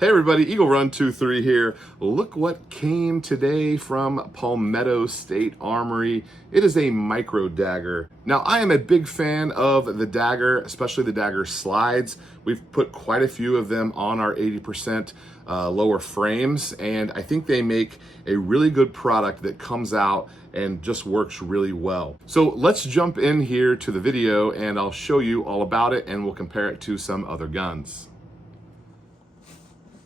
Hey everybody, Eagle Run 23 here. Look what came today from Palmetto State Armory. It is a micro dagger. Now I am a big fan of the dagger, especially the dagger slides. We've put quite a few of them on our 80% lower frames, and I think they make a really good product that comes out and just works really well. So let's jump in here to the video and I'll show you all about it and we'll compare it to some other guns.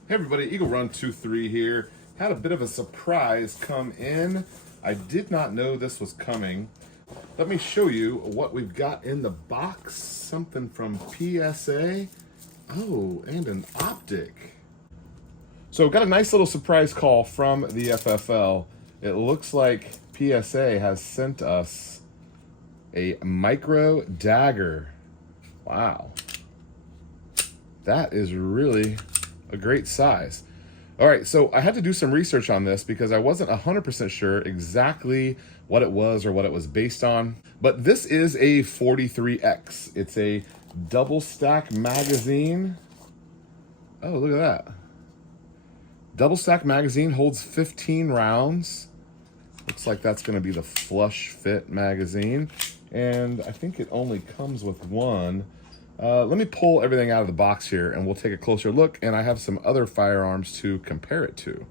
Hey everybody, Eagle Run 23 here. Had a bit of a surprise come in. I did not know this was coming. Let me show you what we've got in the box. Something from PSA. Oh, and an optic. So got a nice little surprise call from the FFL. It looks like PSA has sent us a micro dagger. Wow. That is really a great size. All right, so I had to do some research on this because I wasn't 100% sure exactly what it was or what it was based on. But this is a 43X. It's a double stack magazine. Oh, look at that. Double stack magazine, holds 15 rounds. Looks like that's gonna be the flush fit magazine. And I think it only comes with one. Let me pull everything out of the box here and we'll take a closer look, and I have some other firearms to compare it to.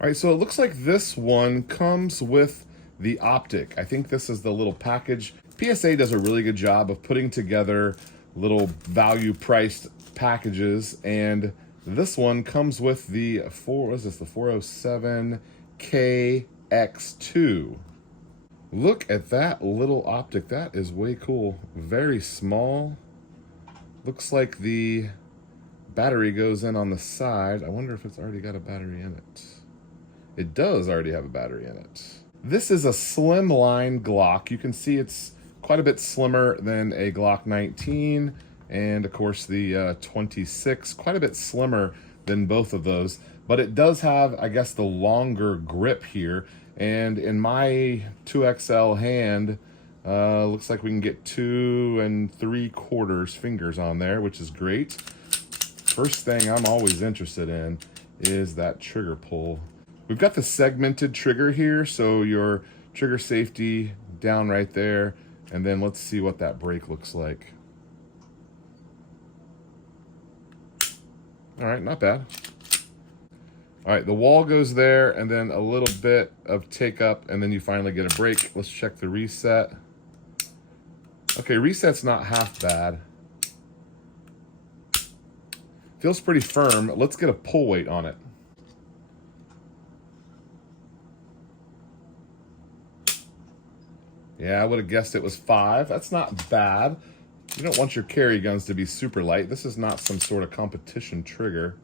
All right, so it looks like this one comes with the optic. I think this is the little package. PSA does a really good job of putting together little value priced packages, and this one comes with the the 407KX2. Look at that little optic. That is way cool. Very small. Looks like the battery goes in on the side. I wonder if it's already got a battery in it. It does already have a battery in it. This is a slimline Glock. You can see it's quite a bit slimmer than a Glock 19 and of course the 26, quite a bit slimmer than both of those. But it does have, I guess, the longer grip here. And in my 2XL hand, looks like we can get 2 3/4 fingers on there, which is great. First thing I'm always interested in is that trigger pull. We've got the segmented trigger here, so your trigger safety down right there. And then let's see what that break looks like. All right, not bad. All right, the wall goes there, and then a little bit of take up, and then you finally get a break. Let's check the reset. Okay, reset's not half bad. Feels pretty firm. Let's get a pull weight on it. Yeah, I would have guessed it was 5. That's not bad. You don't want your carry guns to be super light. This is not some sort of competition trigger.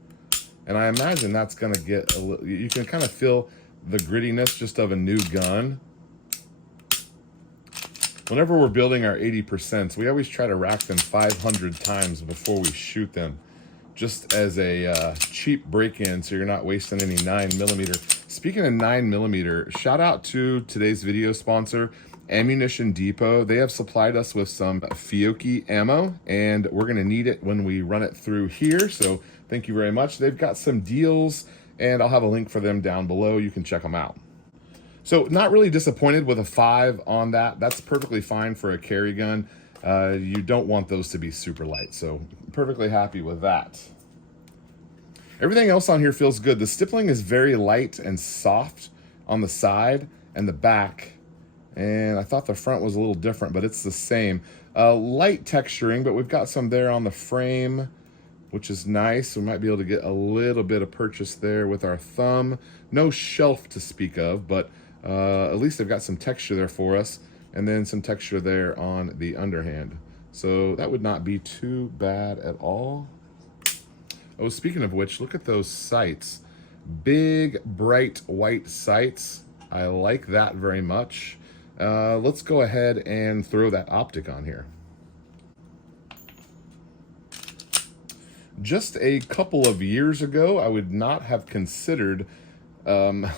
And I imagine that's gonna get a little, you can kind of feel the grittiness just of a new gun. Whenever we're building our 80%, we always try to rack them 500 times before we shoot them, just as a cheap break-in so you're not wasting any 9mm. Speaking of 9mm, shout out to today's video sponsor, Ammunition Depot. They have supplied us with some Fiocchi ammo, and we're gonna need it when we run it through here, so thank you very much. They've got some deals, and I'll have a link for them down below. You can check them out. So not really disappointed with a 5 on that. That's perfectly fine for a carry gun. You don't want those to be super light, so perfectly happy with that. Everything else on here feels good. The stippling is very light and soft on the side and the back. And I thought the front was a little different, but it's the same. Light texturing, but we've got some there on the frame, which is nice. We might be able to get a little bit of purchase there with our thumb. No shelf to speak of, but at least they've got some texture there for us. And then some texture there on the underhand. So that would not be too bad at all. Oh, speaking of which, look at those sights. Big, bright white sights. I like that very much. Let's go ahead and throw that optic on here. Just a couple of years ago, I would not have considered a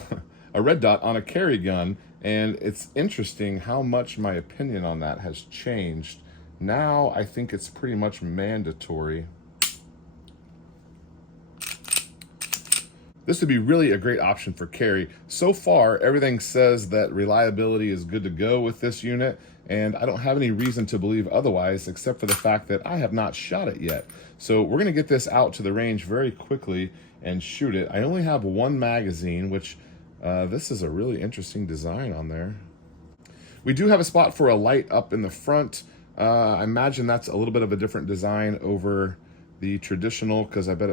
red dot on a carry gun, and it's interesting how much my opinion on that has changed. Now I think it's pretty much mandatory. This would be really a great option for carry. So far, everything says that reliability is good to go with this unit, and I don't have any reason to believe otherwise, except for the fact that I have not shot it yet. So we're gonna get this out to the range very quickly and shoot it. I only have one magazine, which this is a really interesting design on there. We do have a spot for a light up in the front. I imagine that's a little bit of a different design over the traditional, because I bet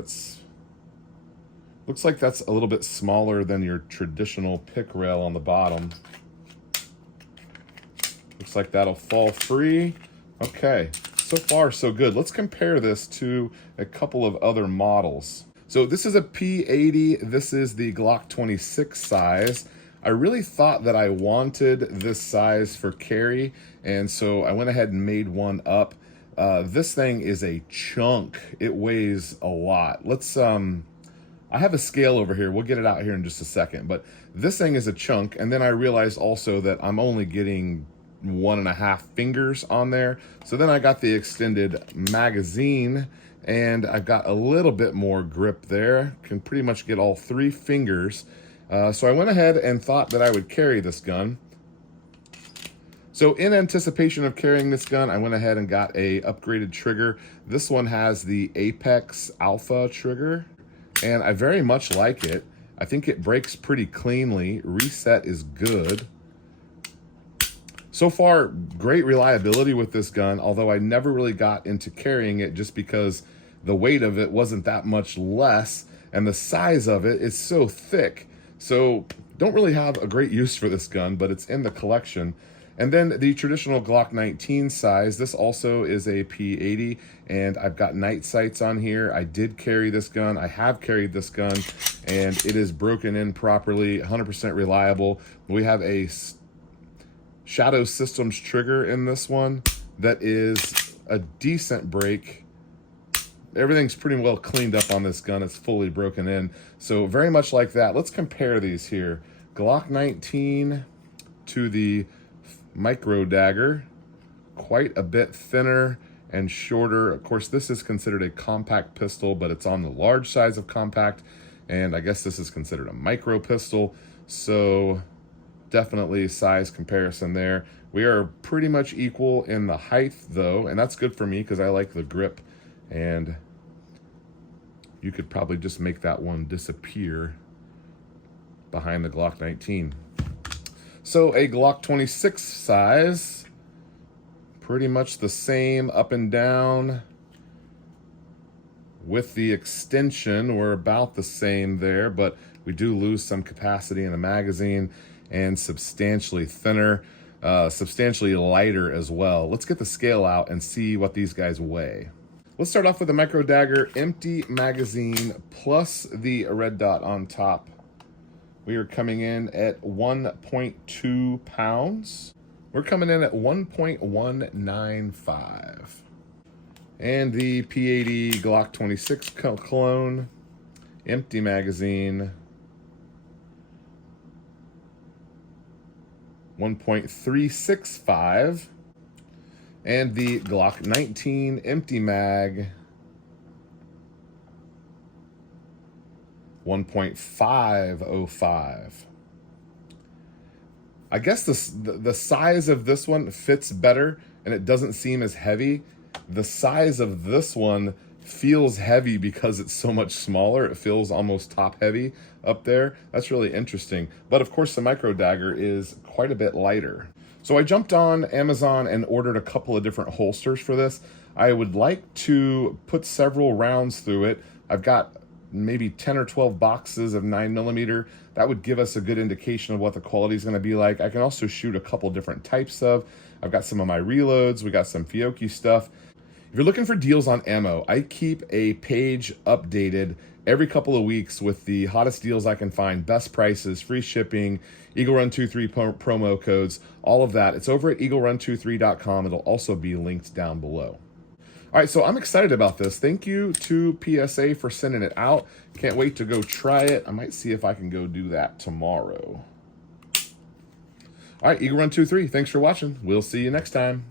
looks like that's a little bit smaller than your traditional pick rail on the bottom. Looks like that'll fall free. Okay, so far so good. Let's compare this to a couple of other models. So this is a P80. This is the Glock 26 size. I really thought that I wanted this size for carry, and so I went ahead and made one up. This thing is a chunk. It weighs a lot. Let's I have a scale over here. We'll get it out here in just a second, but this thing is a chunk. And then I realized also that I'm only getting 1.5 fingers on there. So then I got the extended magazine, and I've got a little bit more grip there. Can pretty much get all 3 fingers. So I went ahead and thought that I would carry this gun. So in anticipation of carrying this gun, I went ahead and got a upgraded trigger. This one has the Apex Alpha trigger, and I very much like it. I think it breaks pretty cleanly. Reset is good. So far, great reliability with this gun, although I never really got into carrying it just because the weight of it wasn't that much less, and the size of it is so thick. So don't really have a great use for this gun, but it's in the collection. And then the traditional Glock 19 size, this also is a P80, and I've got night sights on here. I did carry this gun. I have carried this gun, and it is broken in properly, 100% reliable. We have a Shadow Systems trigger in this one that is a decent break. Everything's pretty well cleaned up on this gun. It's fully broken in. So very much like that. Let's compare these here. Glock 19 to the Micro Dagger, quite a bit thinner and shorter. Of course, this is considered a compact pistol, but it's on the large size of compact, and I guess this is considered a micro pistol. So definitely size comparison there. We are pretty much equal in the height though, and that's good for me because I like the grip, and you could probably just make that one disappear behind the Glock 19. So a Glock 26 size, pretty much the same up and down. With the extension, we're about the same there, but we do lose some capacity in the magazine, and substantially thinner, substantially lighter as well. Let's get the scale out and see what these guys weigh. Let's start off with the Micro Dagger empty magazine plus the red dot on top. We are coming in at 1.2 pounds. We're coming in at 1.195. And the P80 Glock 26 clone, empty magazine, 1.365. And the Glock 19 empty mag, 1.505. I guess the size of this one fits better, and it doesn't seem as heavy. The size of this one feels heavy because it's so much smaller. It feels almost top heavy up there. That's really interesting. But of course, the Micro Dagger is quite a bit lighter. So I jumped on Amazon and ordered a couple of different holsters for this. I would like to put several rounds through it. I've got maybe 10 or 12 boxes of 9mm. That would give us a good indication of what the quality is going to be like. I can also shoot a couple different types of. I've got some of my reloads. We got some Fiocchi stuff. If you're looking for deals on ammo, I keep a page updated every couple of weeks with the hottest deals I can find, best prices, free shipping, EagleRun23 promo codes, all of that. It's over at EagleRun23.com. It'll also be linked down below. All right, so I'm excited about this. Thank you to PSA for sending it out. Can't wait to go try it. I might see if I can go do that tomorrow. All right, EagleRun23, thanks for watching. We'll see you next time.